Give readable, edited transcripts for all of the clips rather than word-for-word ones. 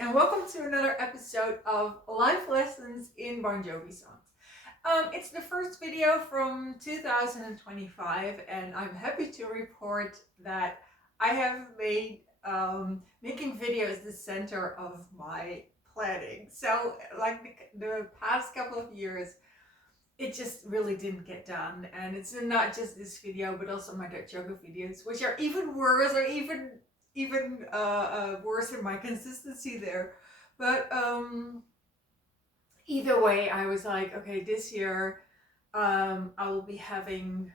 and welcome to another episode of Life Lessons in Bon Jovi songs. It's the first video from 2025, and I'm happy to report that I have made making videos the center of my planning. So, like the past couple of years, it just really didn't get done, and it's not just this video, but also my Dutch yoga videos, which are even worse, or even worse in my consistency there. But either way, I was like, okay, this year I will be having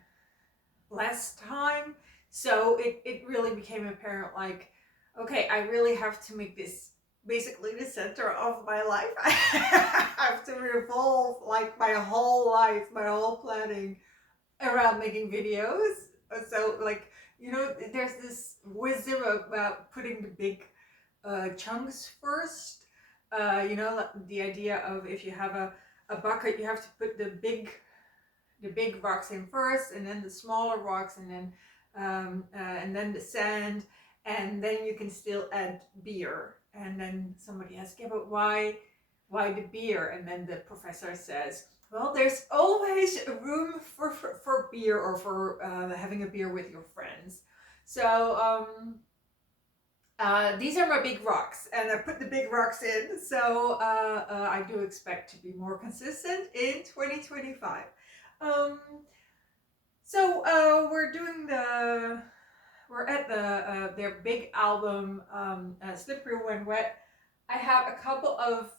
less time, so it really became apparent, like, okay, I really have to make this basically the center of my life. I have to revolve like my whole life, my whole planning around making videos. So, like, there's this wisdom about putting the big chunks first. The idea of, if you have a bucket, you have to put the big rocks in first, and then the smaller rocks, and then the sand, and then you can still add beer. And then somebody asks, yeah, but why the beer? And then the professor says, well, there's always room for beer, or for having a beer with your friends. So these are my big rocks, and I put the big rocks in. So I do expect to be more consistent in 2025. Um, we're at their big album, Slippery When Wet. I have a couple of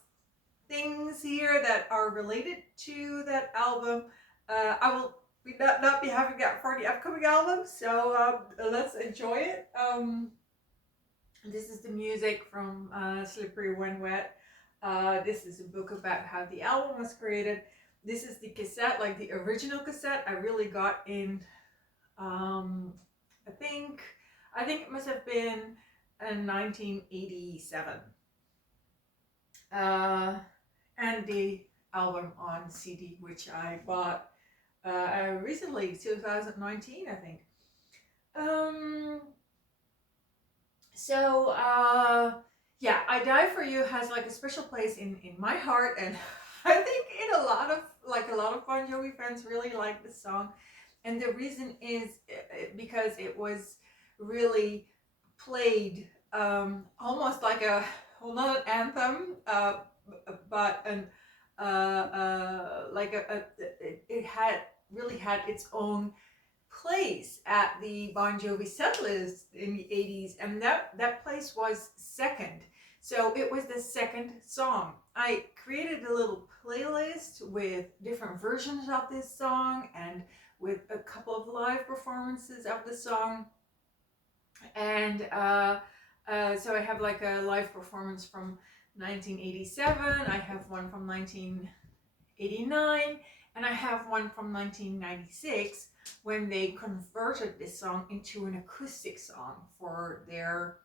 things here that are related to that album. I will not be having that for the upcoming album, so let's enjoy it. This is the music from Slippery When Wet. This is a book about how the album was created. This is the cassette, like the original cassette I really got in, I think it must have been in 1987. And the album on CD, which I bought recently, 2019, I think. Yeah, I Die For You has like a special place in my heart, and I think in a lot of Bon Jovi fans really like this song. And the reason is because it was really played almost like not an anthem, but it had really had its own place at the Bon Jovi set list in the 80s, and that place was second. So it was the second song. I created a little playlist with different versions of this song, and with a couple of live performances of the song. And so I have like a live performance from 1987, I have one from 1989, and I have one from 1996, when they converted this song into an acoustic song for their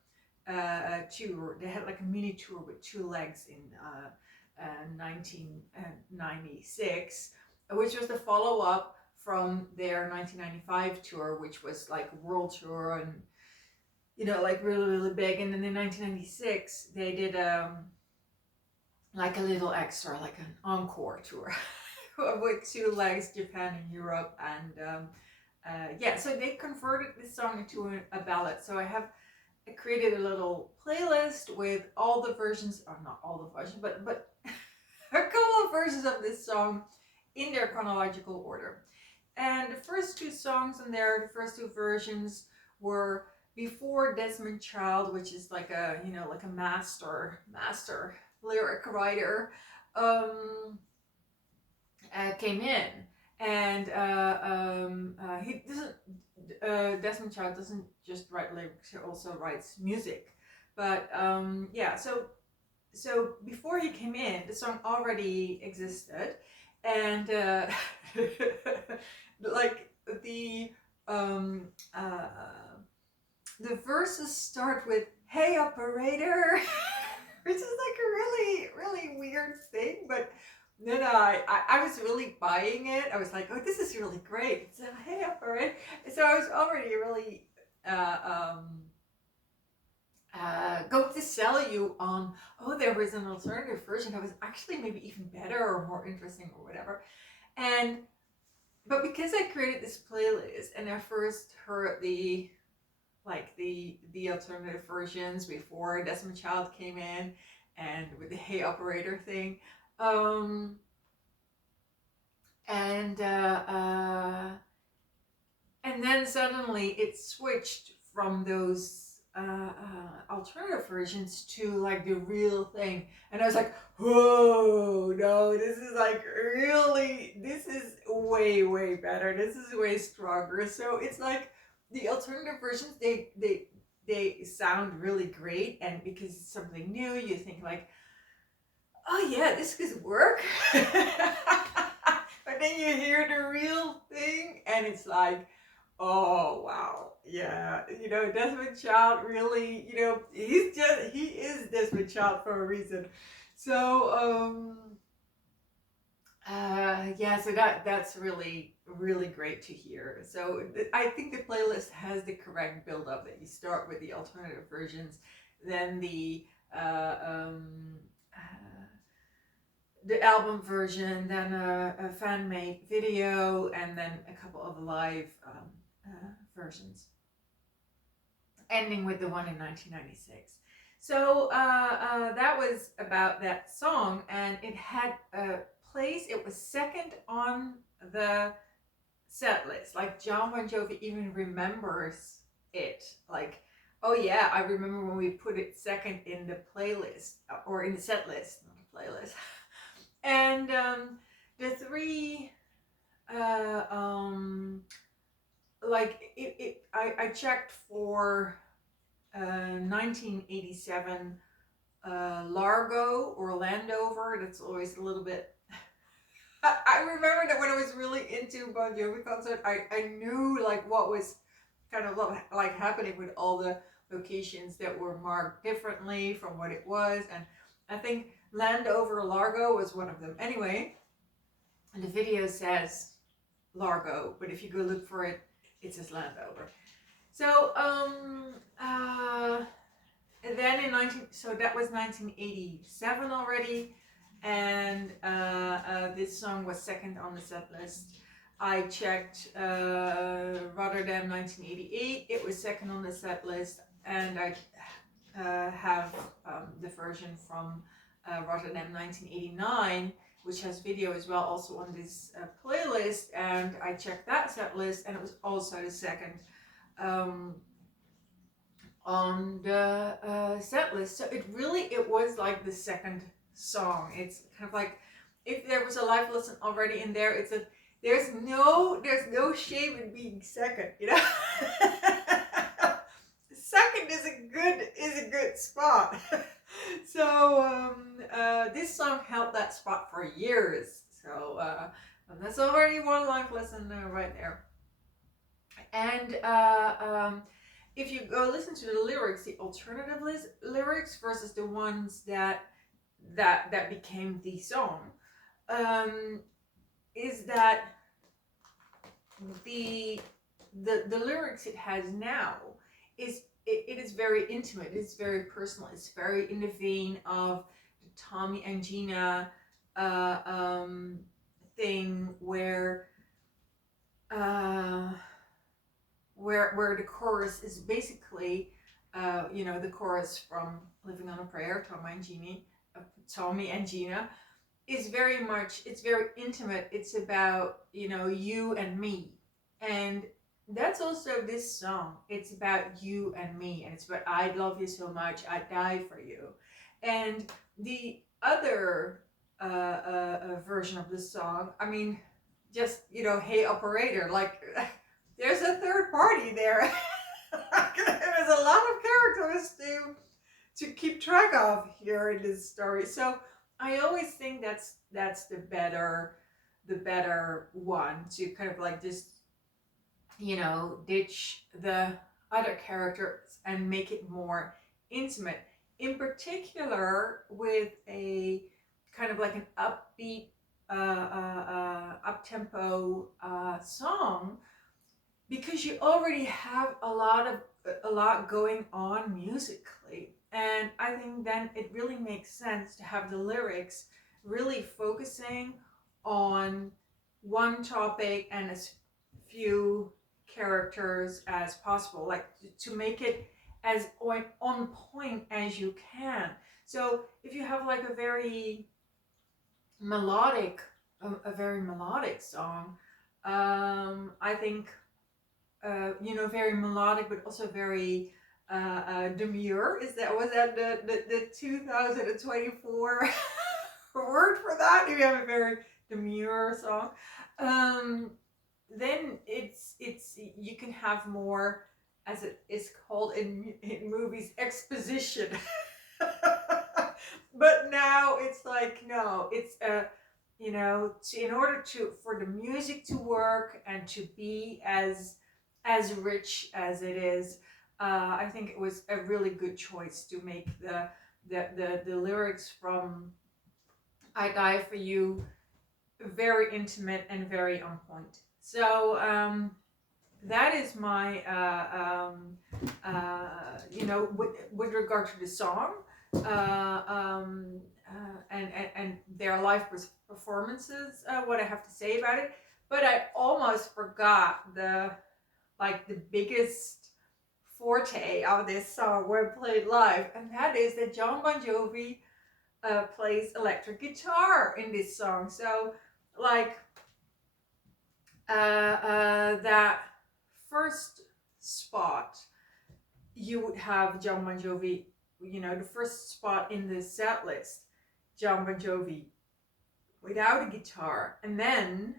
tour. They had like a mini tour with two legs in 1996, which was the follow-up from their 1995 tour, which was like a world tour, and like really, really big. And then in 1996 they did like a little extra, like an encore tour with two legs, Japan and Europe. And so they converted this song into a ballad. So I created a little playlist with all the versions, or not all the versions, but a couple of versions of this song in their chronological order. And the first two songs in there, the first two versions, were before Desmond Child, which is like a master lyric writer, came in. And he doesn't. Desmond Child doesn't just write lyrics; he also writes music. But so before he came in, the song already existed, and like the verses start with "Hey operator," which is like a really, really weird thing, but then I was really buying it. I was like, oh, this is really great. So, hey operator. So I was already really going to sell you on, oh, there was an alternative version that was actually maybe even better or more interesting or whatever. And but because I created this playlist and I first heard the alternative versions before Desmond Child came in and with the Hey Operator thing, um, and and then suddenly it switched from those alternative versions to like the real thing, and I was like, whoa, no, this is like really, this is way better, this is way stronger. So it's like the alternative versions, they sound really great, and because it's something new, you think like, oh yeah, this could work. But then you hear the real thing and it's like, oh wow, yeah, Desmond Child really, he is Desmond Child for a reason. So yeah, so that's really great to hear. So I think the playlist has the correct build up, that you start with the alternative versions, then uh, the album version, then a fan made video, and then a couple of live versions, ending with the one in 1996. So that was about that song, and it had a place. It was second on the set list. Like Jon Bon Jovi even remembers it. Like, oh yeah, I remember when we put it second in the playlist, or in the set list, not the playlist. And the three, uh, um, like I checked for 1987 Largo or Landover. That's always a little bit. I remember that when I was really into Bon Jovi concert, I knew like what was kind of like happening with all the locations that were marked differently from what it was, and I think Landover Largo was one of them. Anyway, and the video says Largo, but if you go look for it, it says Landover. So and then so that was 1987 already, and this song was second on the set list. I checked Rotterdam 1988, it was second on the set list, and I have the version from Rotterdam 1989, which has video as well, also on this playlist, and I checked that set list, and it was also the second um, on the set list. So it was like the second song. It's kind of like, if there was a live listen already in there, it's a there's no shame in being second, Second is a good spot. So this song held that spot for years. So that's already one live lesson right there. And if you go listen to the lyrics, the alternative lyrics versus the ones that became the song, is that the lyrics it has now is it is very intimate, it's very personal, it's very in the vein of the Tommy and Gina thing, where the chorus is basically the chorus from Living on a Prayer, Tommy and Gina, is very much, it's very intimate, it's about you and me. And that's also this song, it's about you and me, and it's about, I love you so much, I die for you. And the other version of the song, I mean, just Hey Operator, like there's a third party there. There's a lot of characters to keep track of here in this story. So I always think that's the better one, to kind of like just ditch the other characters and make it more intimate. In particular, with a kind of like an upbeat, up tempo song, because you already have a lot of a lot going on musically. And I think then it really makes sense to have the lyrics really focusing on one topic and as few characters as possible, like to make it as on point as you can. So if you have like a very melodic, a very melodic song, I think very melodic, but also very demure. Was that the 2024 word for that? If you have a very demure song, then it's you can have more, as it is called in movies, exposition. But now it's like, no, it's in order for the music to work and to be as rich as it is, I think it was a really good choice to make the lyrics from "I Die for You" very intimate and very on point. So that is my with regard to the song, and their live performances, what I have to say about it. But I almost forgot the biggest forte of this song when played live, and that is that Jon Bon Jovi plays electric guitar in this song. So like that first spot, you would have Jon Bon Jovi, the first spot in the set list, Jon Bon Jovi without a guitar, and then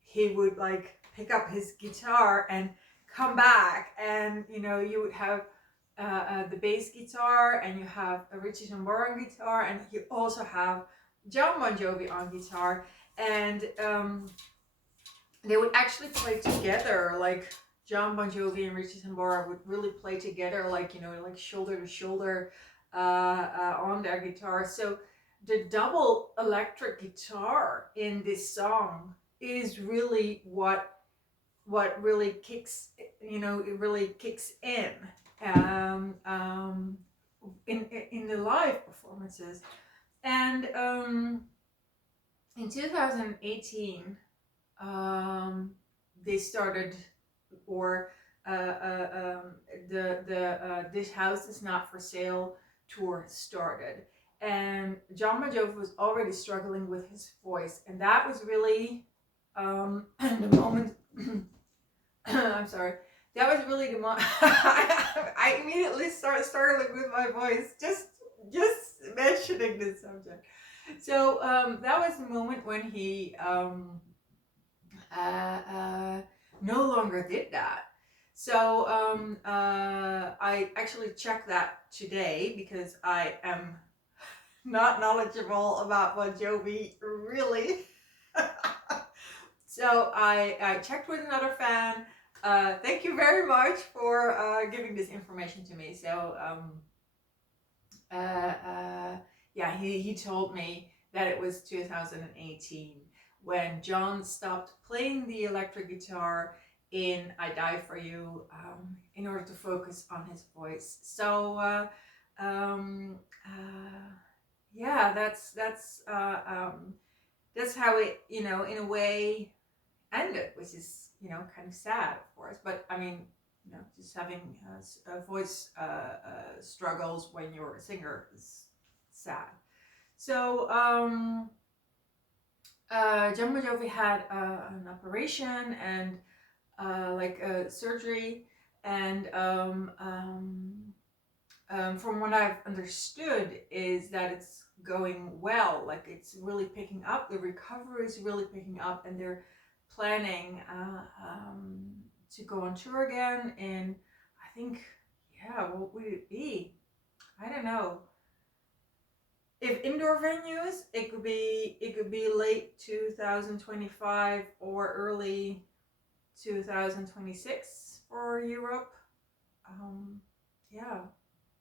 he would like pick up his guitar and come back, and you would have the bass guitar, and you have a Ritchie Sambora guitar, and you also have Jon Bon Jovi on guitar, and they would actually play together, like Jon Bon Jovi and Ritchie Sambora would really play together, like like shoulder to shoulder on their guitar. So the double electric guitar in this song is really what really kicks, it really kicks in in the live performances. And in 2018, they started, or the This House Is Not For Sale tour started, and Jon Bon Jovi was already struggling with his voice, and that was really the moment. I'm sorry. That was really the moment. I immediately started struggling with my voice just mentioning this subject. So that was the moment when he no longer did that. So I actually checked that today because I am not knowledgeable about Bon Jovi, really. So I checked with another fan. Thank you very much for giving this information to me. So yeah, he told me that it was 2018 when Jon stopped playing the electric guitar in "I Die for You" in order to focus on his voice. So yeah, that's how it, in a way, ended, which is kind of sad, of course. But I mean, just having voice struggles when you're a singer is sad. So Jon Bon Jovi had an operation and surgery, and from what I've understood is that it's going well. Like, it's really picking up. The recovery is really picking up, and they're planning to go on tour again. And I think, yeah, what would it be? I don't know. If indoor venues, it could be late 2025 or early 2026 for Europe. Yeah,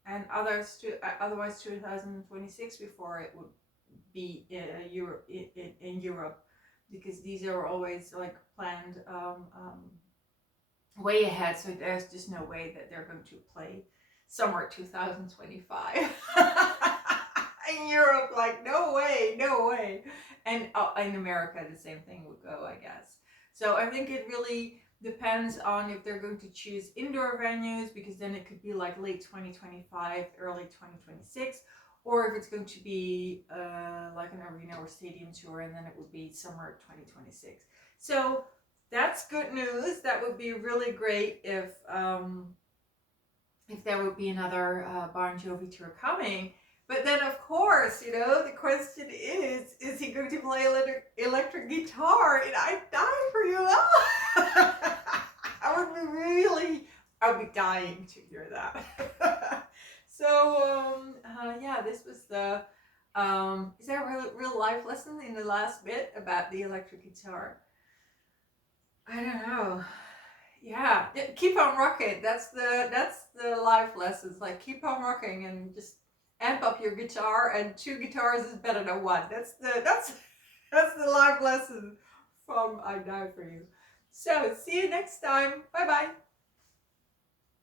and otherwise 2026 before it would be Europe, in Europe, because these are always like planned way ahead, so there's just no way that they're going to play summer 2025 in Europe. Like, no way, no way. And in America, the same thing would go, I guess. So I think it really depends on if they're going to choose indoor venues, because then it could be like late 2025, early 2026, or if it's going to be like an arena or stadium tour, and then it would be summer 2026. So that's good news. That would be really great if there would be another Bon Jovi tour coming. But then, of course, the question is he going to play electric guitar? And I'd die for you. I would be dying to hear that. So, yeah, this was the, is there a real life lesson in the last bit about the electric guitar? I don't know. Yeah, keep on rocking. That's the life lessons. Like, keep on rocking and just amp up your guitar. And 2 guitars is better than 1. That's the life lesson from I Die For You. So see you next time. Bye bye.